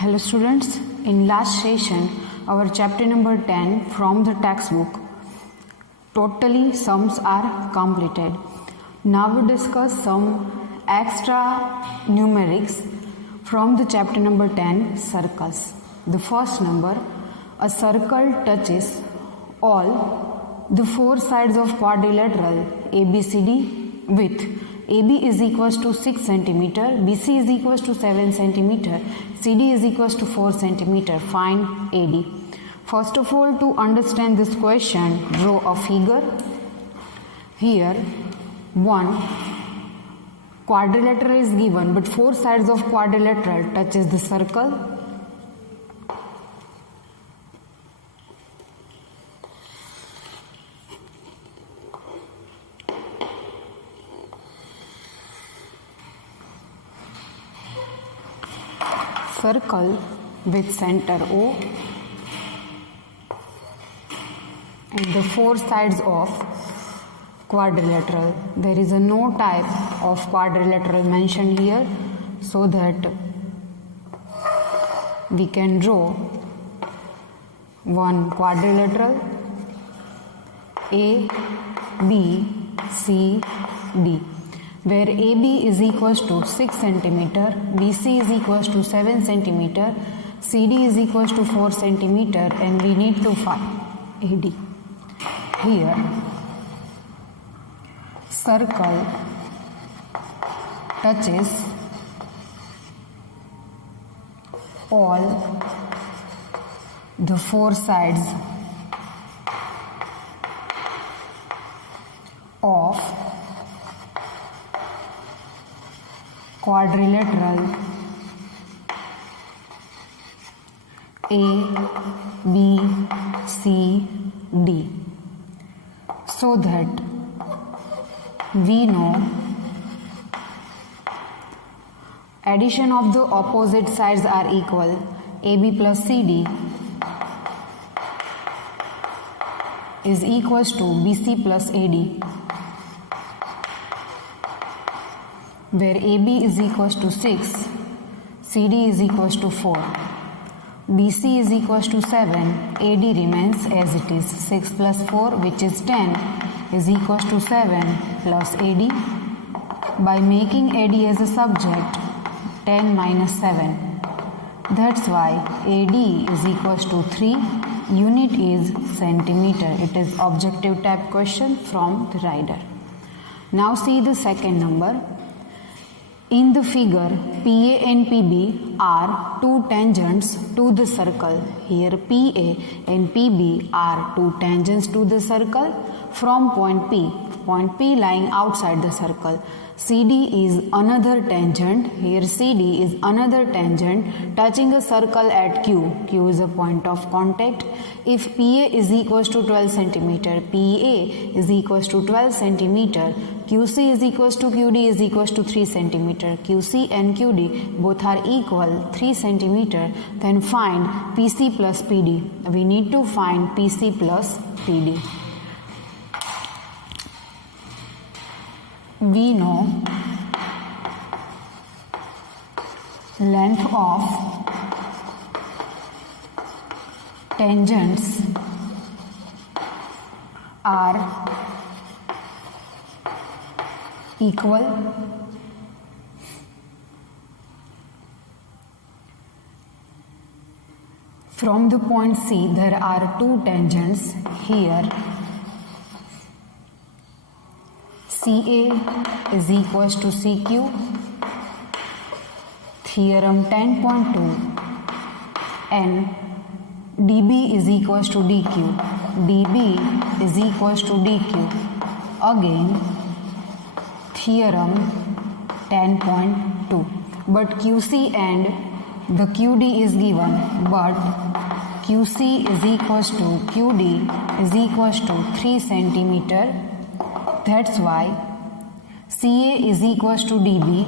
Hello students, in last session our chapter number 10 from the textbook totally sums are completed. Now we discuss some extra numerics from the chapter number 10 circles. The first number, a circle touches all the four sides of quadrilateral ABCD with AB is equals to 6 cm, BC is equals to 7 cm, CD is equals to 4 cm. Find AD. First of all, to understand this question, draw a figure. Here, one quadrilateral is given, but four sides of quadrilateral touches the circle. Circle with center O and the four sides of quadrilateral. There is a no type of quadrilateral mentioned here, so that we can draw one quadrilateral A, B, C, D, where AB is equals to 6 cm, BC is equals to 7 cm, CD is equals to 4 cm, and we need to find AD. Here, circle touches all the four sides of quadrilateral A, B, C, D, so that we know addition of the opposite sides are equal. AB plus CD is equals to BC plus AD, where AB is equals to 6, CD is equals to 4, BC is equals to 7, AD remains as it is. 6 plus 4, which is 10, is equals to 7 plus AD. By making AD as a subject, 10 minus 7. That's why AD is equals to 3. Unit is centimeter. It is objective type question from the rider. Now see the second number. In the figure, PA and PB are two tangents to the circle. Here PA and PB are two tangents to the circle from point P lying outside the circle. CD is another tangent. Here CD is another tangent touching a circle at Q. Q is a point of contact. If PA is equals to 12 cm, PA is equals to 12 cm, QC is equals to QD is equals to 3 cm. QC and QD both are equal 3 cm. Then find PC plus PD. We need to find PC plus PD. We know length of tangents are equal. From the point C, there are two tangents here. CA is equals to CQ. Theorem 10.2. And DB is equals to DQ. DB is equals to DQ. Again, theorem 10.2. But QC and the QD is given, but QC is equals to QD is equals to 3 cm. That's why CA is equals to DB.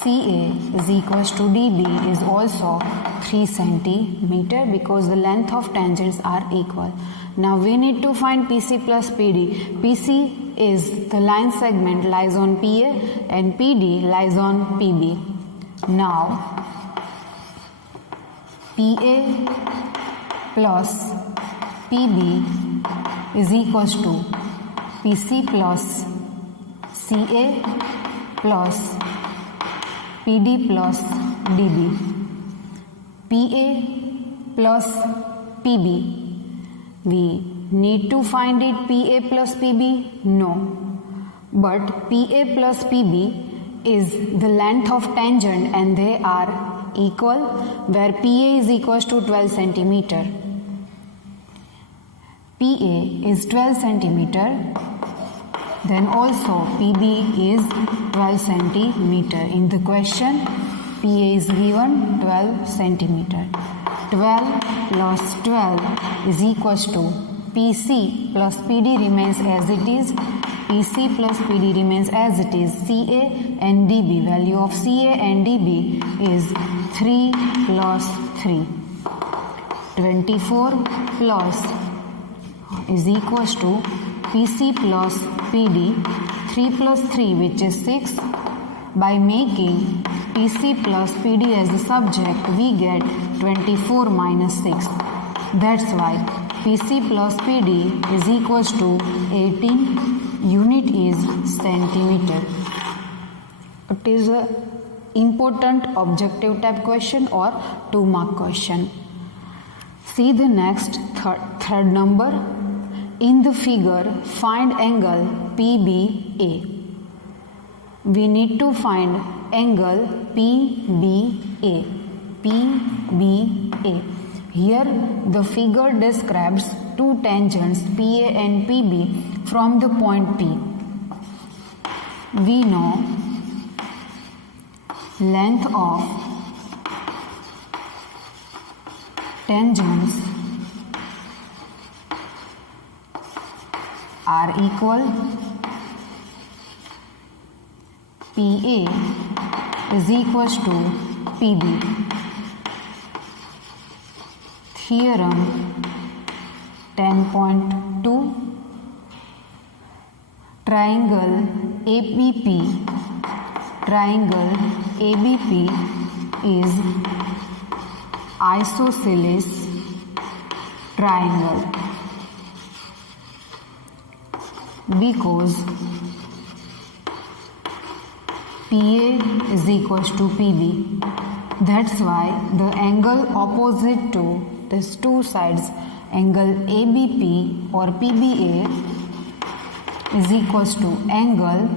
CA is equals to DB is also 3 cm because the length of tangents are equal. Now we need to find PC plus PD. PC is the line segment lies on PA and PD lies on PB. Now PA plus PB is equals to PC plus CA plus PD plus DB. PA plus PB. We need to find it PA plus PB? No. But PA plus PB is the length of tangent and they are equal, where PA is equals to 12 centimeter. PA is 12 centimeter, then also PB is 12 centimeter. In the question, PA is given 12 centimeter. 12 plus 12 is equals to PC plus PD remains as it is. PC plus PD remains as it is. CA and DB, value of CA and DB is 3 plus 3. 24 plus is equals to PC plus PD, 3 plus 3 which is 6. By making PC plus PD as the subject, we get 24 minus 6. That's why PC plus PD is equals to 18. Unit is centimeter. It is an important objective type question or 2-mark question. See the next third number. In the figure, find angle PBA. We need to find angle PBA. PBA. Here the figure describes two tangents PA and PB from the point P. We know length of tangents are equal. PA is equals to PB. Theorem 10.2. Triangle ABP is isosceles triangle because PA is equals to PB. That's why the angle opposite to these two sides, angle ABP or PBA, is equals to angle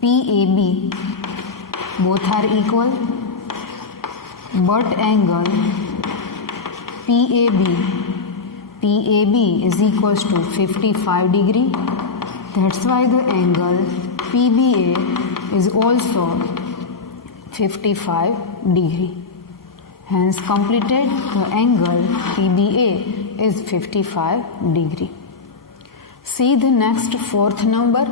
PAB. Both are equal, but angle PAB is equals to 55 degree. That's why the angle PBA is also 55 degree. Hence completed, the angle PBA is 55 degree. See the next fourth number.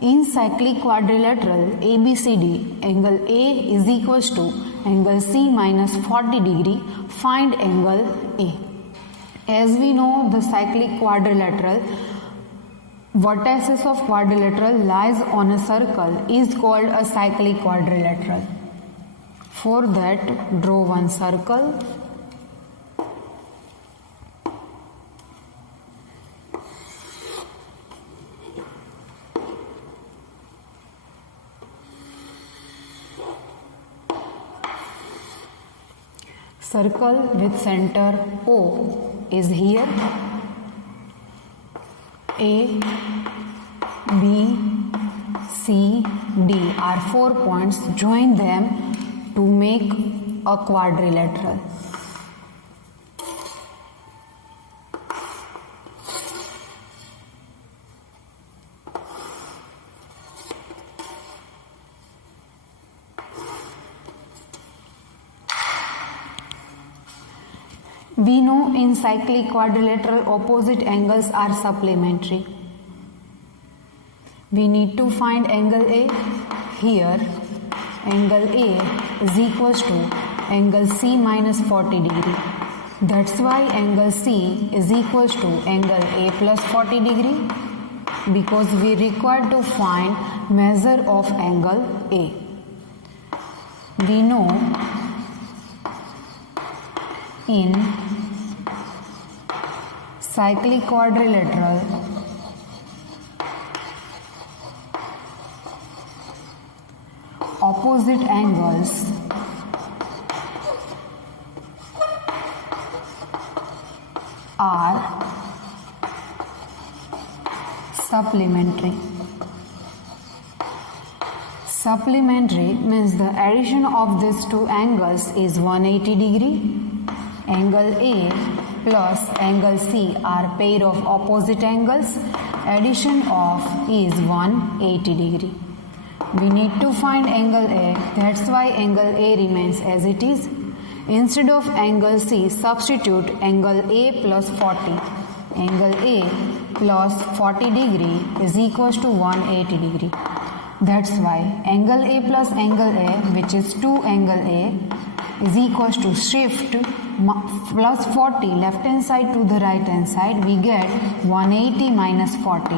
In cyclic quadrilateral ABCD, angle A is equals to angle C minus 40 degree. Find angle A. As we know, the cyclic quadrilateral, vertices of quadrilateral lies on a circle is called a cyclic quadrilateral. For that, draw one circle. Circle with center O is here. A, B, C, D are 4 points. Join them to make a quadrilateral. We know in cyclic quadrilateral opposite angles are supplementary. We need to find angle A. Here angle A is equals to angle C minus 40 degree. That's why angle C is equals to angle A plus 40 degree, because we require to find measure of angle A. We know in cyclic quadrilateral opposite angles are supplementary. Supplementary means the addition of these two angles is 180 degree. Angle A plus angle C are pair of opposite angles. Addition of is 180 degree. We need to find angle A. That's why angle A remains as it is. Instead of angle C, substitute angle A plus 40. Angle A plus 40 degree is equals to 180 degree. That's why angle A plus angle A, which is 2 angle A, is equals to shift plus 40 left hand side to the right hand side. We get 180 minus 40.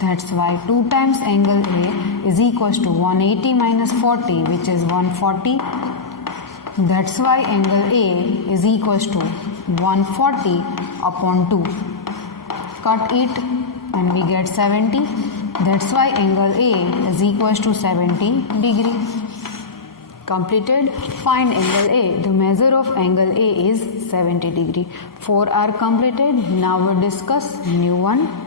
That's why 2 times angle A is equals to 180 minus 40, which is 140. That's why angle A is equals to 140 upon 2. Cut it and we get 70. That's why angle A is equals to 70 degree. Completed. Find angle A. The measure of angle A is 70 degree. 4 are completed. Now we discuss new one.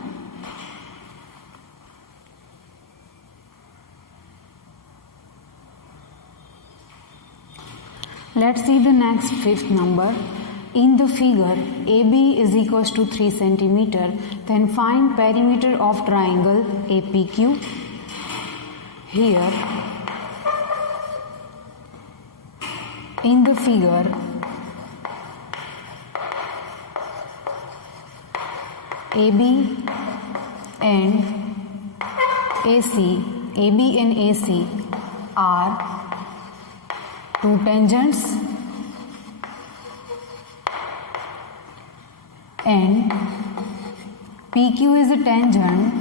Let's see the next fifth number. In the figure, AB is equals to 3 centimeter. Then find perimeter of triangle APQ. Here, in the figure, AB and AC are two tangents and PQ is a tangent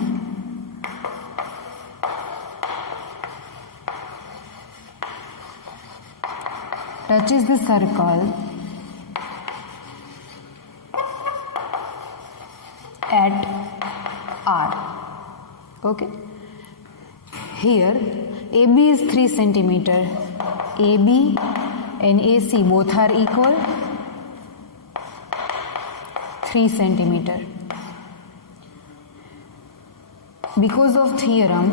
touches the circle at R. Okay. Here AB is 3 centimeter. AB and AC both are equal. 3 centimeter. Because of theorem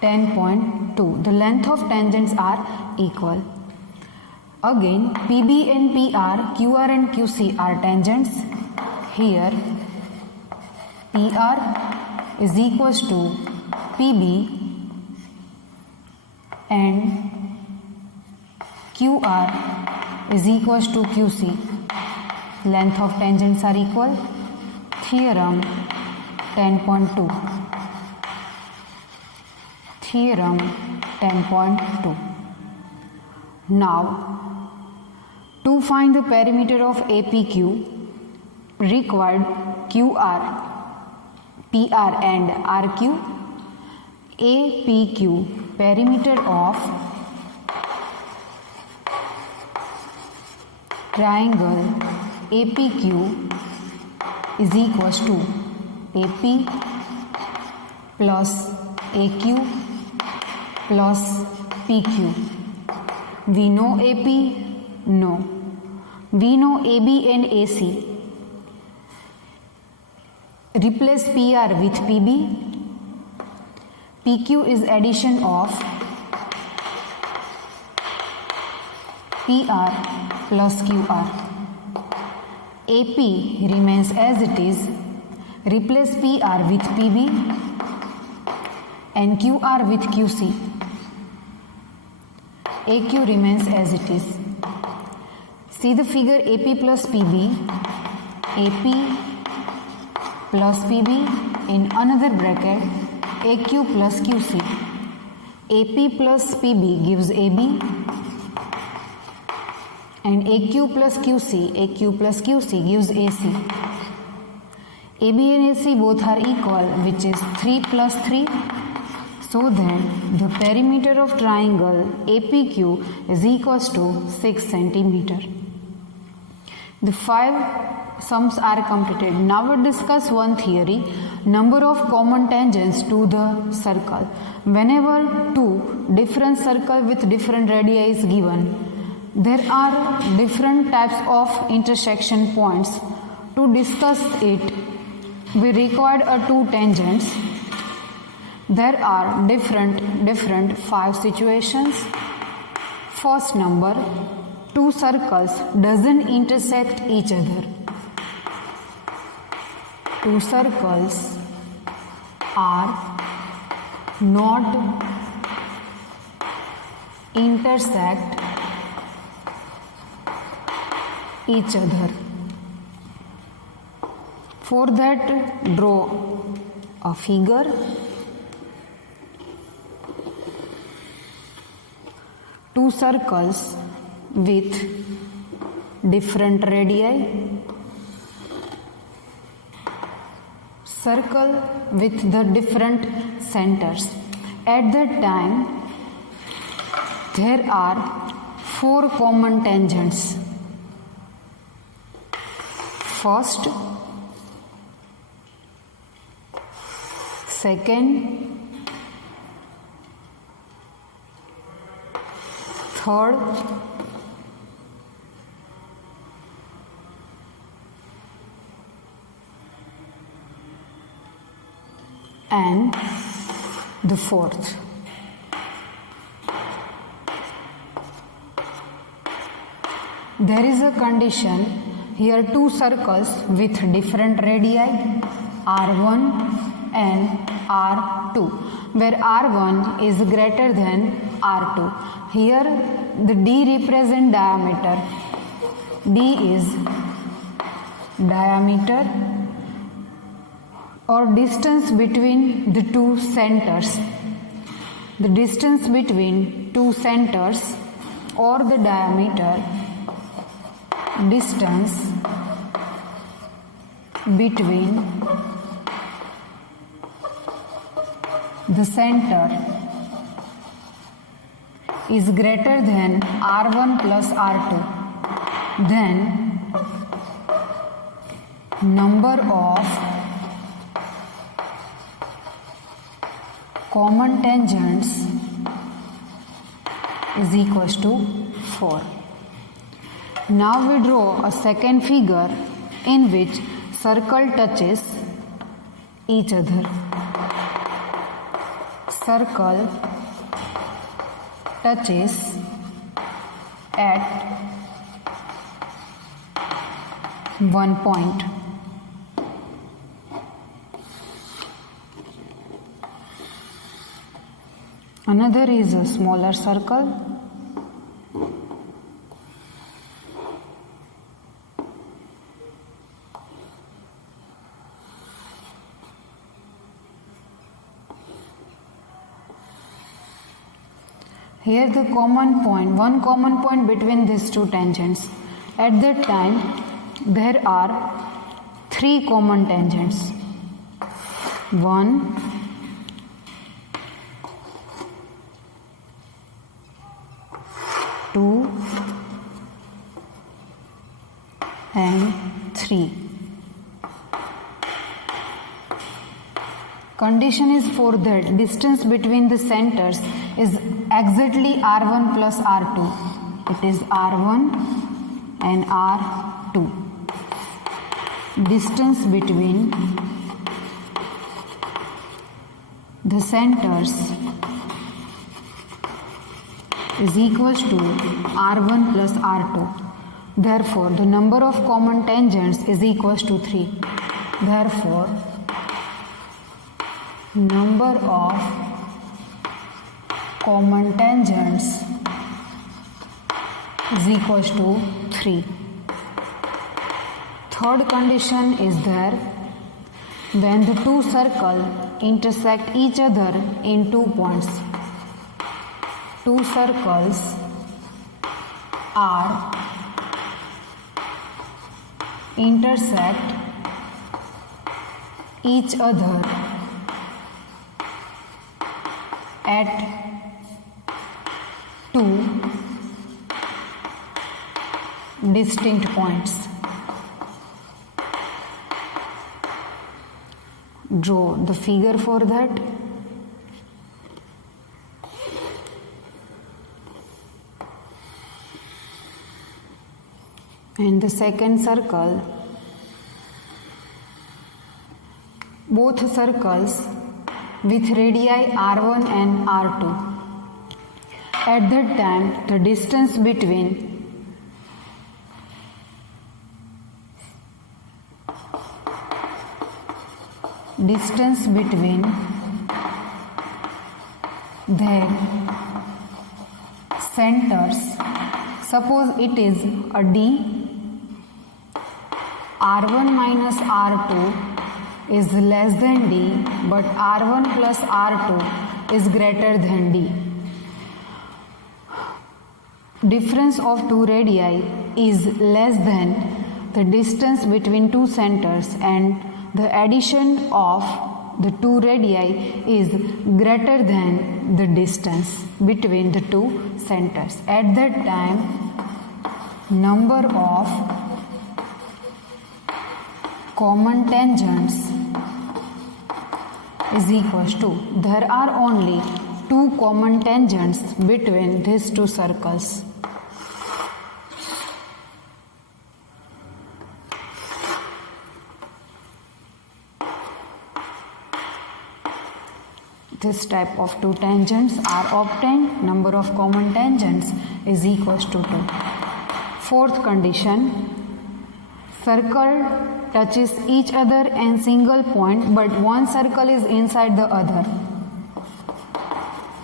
10.2, the length of tangents are equal. Again, PB and PR, QR and QC are tangents. Here, PR is equals to PB and QR is equals to QC. Length of tangents are equal. Theorem 10.2. Theorem 10.2. Now, to find the perimeter of APQ, required QR, PR and RQ. APQ, perimeter of triangle APQ is equals to AP plus AQ plus PQ. We know AP? No. We know AB and AC. Replace PR with PB. PQ is addition of PR plus QR. AP remains as it is. Replace PR with PB and QR with QC. AQ remains as it is. See the figure AP plus PB. AP plus PB in another bracket AQ plus QC. AP plus PB gives AB and AQ plus QC gives AC. AB and AC both are equal, which is 3 plus 3. So then the perimeter of triangle APQ is equals to 6 centimeter. The 5 sums are completed. Now we discuss one theory, number of common tangents to the circle. Whenever two different circles with different radii is given, there are different types of intersection points. To discuss it, we required two tangents. There are different 5 situations. First number, two circles doesn't intersect each other. Two circles are not intersect each other. For that, draw a figure. Two circles with different radii. Circle with the different centers. At that time, there are 4 common tangents. First, second, third, and the fourth. There is a condition here, two circles with different radii R1 and R2, where R1 is greater than R2. Here the D represent diameter. D is diameter or distance between the two centers. The distance between two centers or the diameter, distance between the center is greater than R1 plus R2, then number of common tangents is equals to 4. Now we draw a second figure in which circle touches each other. Circle touches at one point. Another is a smaller circle. Here the common point, one common point between these two tangents. At that time, there are 3 common tangents. 1, 2 and 3. Condition is for that distance between the centers is exactly R1 plus R2. It is R1 and R2. Distance between the centers is equals to R1 plus R2. Therefore, the number of common tangents is equals to 3. Therefore, number of common tangents is equals to 3. Third condition is there when the two circles intersect each other in 2 points. Two circles are intersect each other at two distinct points. Draw the figure for that. And the second circle, both circles with radii r1 and r2. At that time, the distance between their centers, suppose it is a D, R1 minus R2 is less than D, but R1 plus R2 is greater than D. Difference of two radii is less than the distance between two centers, and the addition of the two radii is greater than the distance between the two centers. At that time, number of common tangents is equals to, there are only two common tangents between these two circles. This type of two tangents are obtained. Number of common tangents is equals to 2. Fourth condition, circle touches each other in single point, but one circle is inside the other.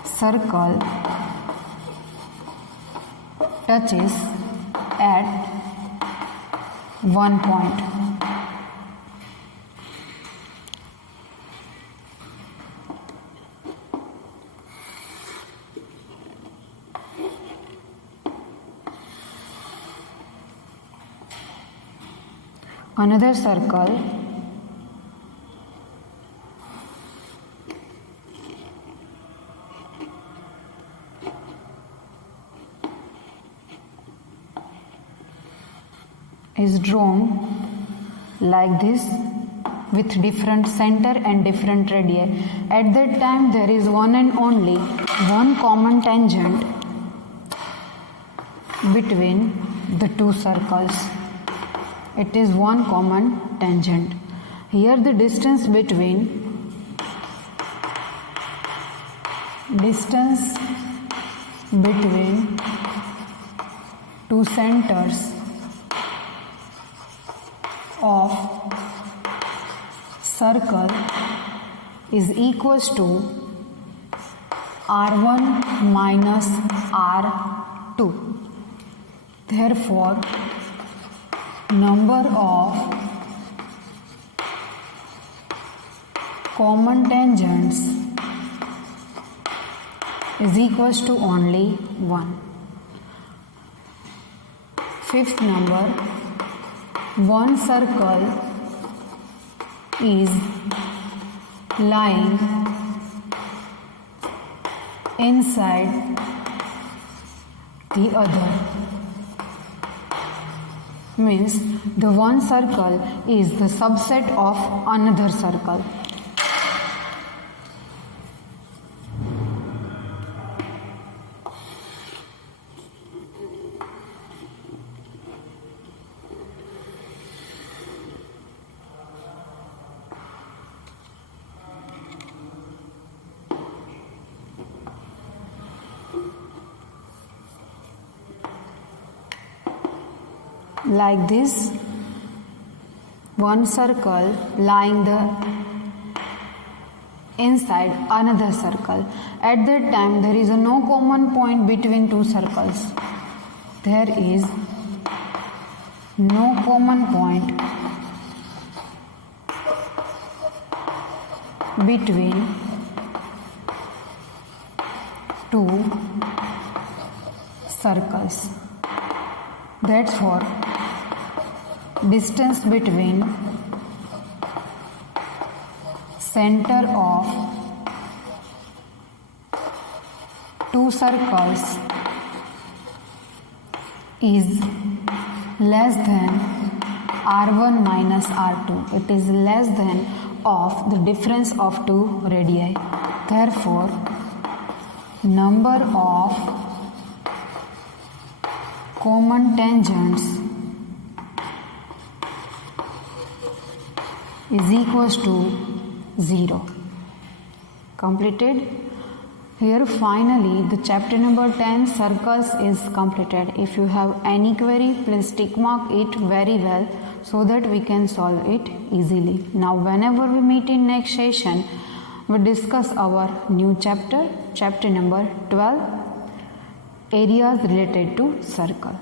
Circle touches at one point. Another circle is drawn like this with different center and different radii. At that time, there is one and only one common tangent between the two circles. It is one common tangent. Here the distance between two centers of circle is equals to r1 minus r2. Therefore, number of common tangents is equals to only 1. Fifth number, one circle is lying inside the other. Means the one circle is the subset of another circle. Like this, one circle lying inside another circle. At that time, there is no common point between two circles. There is no common point between two circles. That's for distance between center of two circles is less than r1 minus r2. It is less than of the difference of two radii. Therefore, number of common tangents is equals to 0. Completed. Here finally the chapter number 10 circles is completed. If you have any query, please tick mark it very well so that we can solve it easily. Now whenever we meet in next session, we discuss our new chapter, chapter number 12, areas related to circle.